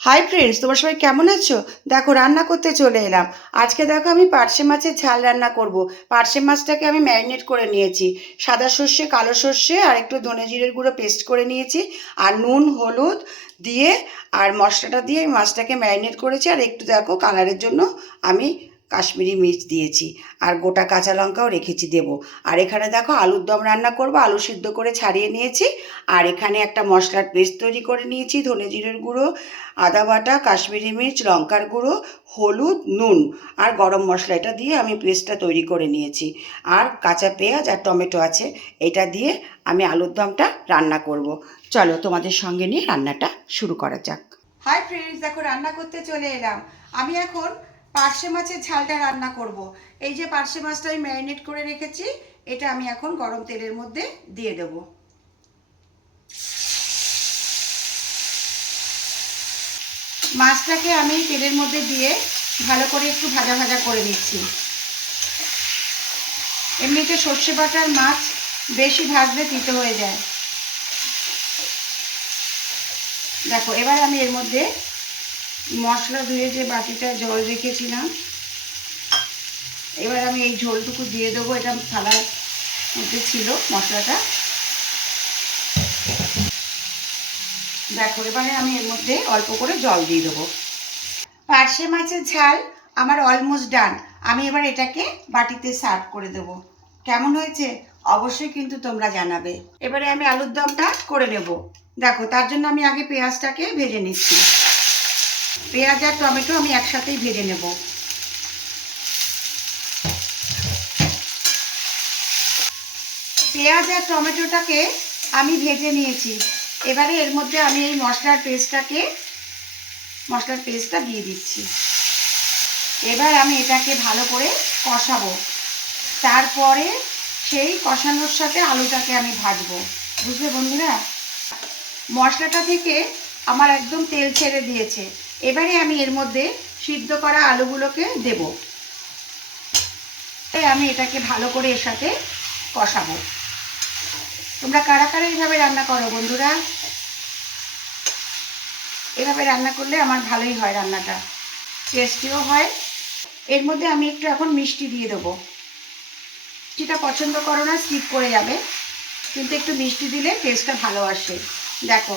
Hi friends, তোমরা সবাই কেমন আছো? দেখো রান্না করতে চলে এলাম। আজকে দেখো আমি পার্শে মাছের ঝাল রান্না করব। পার্শে মাছটাকে আমি ম্যারিনেট করে নিয়েছি। সাদা সর্ষে, কালো সর্ষে আর একটু ধনে জিরের গুঁড়ো পেস্ট করে নিয়েছি। আর নুন, হলুদ দিয়ে আর মশলাটা দিয়ে আমি মাছটাকে ম্যারিনেট করেছি। আর একটু দেখো কালারের জন্য আমি কাশ্মীরি মির্চ দিয়েছি। আর গোটা কাঁচা লঙ্কাও রেখেছি দেবো। আর এখানে দেখো আলুর দম রান্না করব। আলু সিদ্ধ করে ছাড়িয়ে নিয়েছি। আর এখানে একটা মশলার পেস্ট তৈরি করে নিয়েছি। ধনে জিরের গুঁড়ো, আদা বাটা, কাশ্মীরি মির্চ, লঙ্কার গুঁড়ো, হলুদ, নুন আর গরম মশলা এটা দিয়ে আমি পেস্টটা তৈরি করে নিয়েছি। আর কাঁচা পেঁয়াজ আর টমেটো আছে, এটা দিয়ে আমি আলুর দমটা রান্না করব। চলো তোমাদের সঙ্গে নিয়ে রান্নাটা শুরু করা যাক। হাই ফ্রেন্ডস, দেখো রান্না করতে চলে এলাম। আমি এখন পার্শে মাছের ঝালটা রান্না করব। এই যে পার্শে মাছটা আমি ম্যারিনেট করে রেখেছি, এটা আমি এখন গরম তেলের মধ্যে দিয়ে দেবো। মাছটাকে আমি তেলের মধ্যে দিয়ে ভালো করে একটু ভাজা ভাজা করে নিচ্ছি। এমনিতে সর্ষে বাটার মাছ বেশি ভাজলে তিতো হয়ে যায়। দেখো এবার আমি এর মধ্যে মশলা ধুয়ে যে বাটিটা জল রেখেছিলাম, এবার আমি এই ঝোলটুকু দিয়ে দেবো। এটা থালার মধ্যে ছিল মশলাটা। দেখো এবারে আমি এর মধ্যে অল্প করে জল দিয়ে দেবো। পার্শে মাছের ঝাল আমার অলমোস্ট ডান। আমি এবার এটাকে বাটিতে সার্ভ করে দেবো। কেমন হয়েছে অবশ্যই কিন্তু তোমরা জানাবে। এবারে আমি আলুর দমটা করে নেব। দেখো তার জন্য আমি আগে পেঁয়াজটাকে ভেজে নিচ্ছি। পেঁয়াজ আর টমেটো আমি একসাথেই ভেজে নেব। পেঁয়াজ আর টমেটোটাকে আমি ভেজে নিয়েছি। এবারে এর মধ্যে আমি এই মশলার পেস্টটা দিয়ে দিচ্ছি। এবার আমি এটাকে ভালো করে কষাবো। তারপরে সেই কষানোর সাথে আলুটাকে আমি ভাজবো। বুঝলে বন্ধুরা? মশলাটা থেকে আমার একদম তেল ছেড়ে দিয়েছে। এবারে আমি এর মধ্যে সিদ্ধ করা আলুগুলোকে দেব। আমি এটাকে ভালো করে এর সাথে কষাবো। তোমরা কারা কারা এইভাবে রান্না করো বন্ধুরা? এভাবে রান্না করলে আমার ভালোই হয়, রান্নাটা টেস্টিও হয়। এর মধ্যে আমি একটু এখন মিষ্টি দিয়ে দেবো। মিষ্টিটা পছন্দ করো না স্কিপ করে যাবে, কিন্তু একটু মিষ্টি দিলে টেস্টটা ভালো আসে। দেখো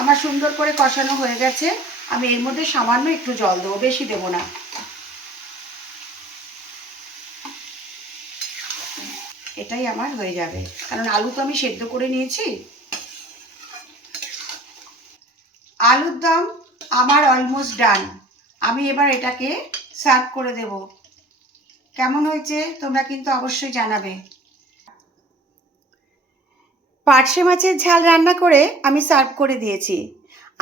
আমার সুন্দর করে কষানো হয়ে গেছে। আমি এর মধ্যে সামান্য একটু জল দেবো, বেশি দেবো না। এটাই আমার হয়ে যাবে, কারণ আলু তো আমি সেদ্ধ করে নিয়েছি। আলুর দম আমার অলমোস্ট ডান। আমি এবার এটাকে সার্ভ করে দেব। কেমন হয়েছে তোমরা কিন্তু অবশ্যই জানাবে। পার্শে মাছের ঝাল রান্না করে আমি সার্ভ করে দিয়েছি।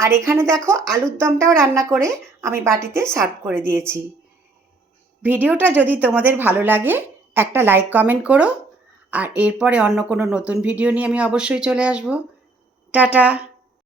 আর এখানে দেখো আলুর দমটাও রান্না করে আমি বাটিতে সার্ভ করে দিয়েছি। ভিডিওটা যদি তোমাদের ভালো লাগে একটা লাইক কমেন্ট করো। আর এরপরে অন্য কোনো নতুন ভিডিও নিয়ে আমি অবশ্যই চলে আসবো। টাটা।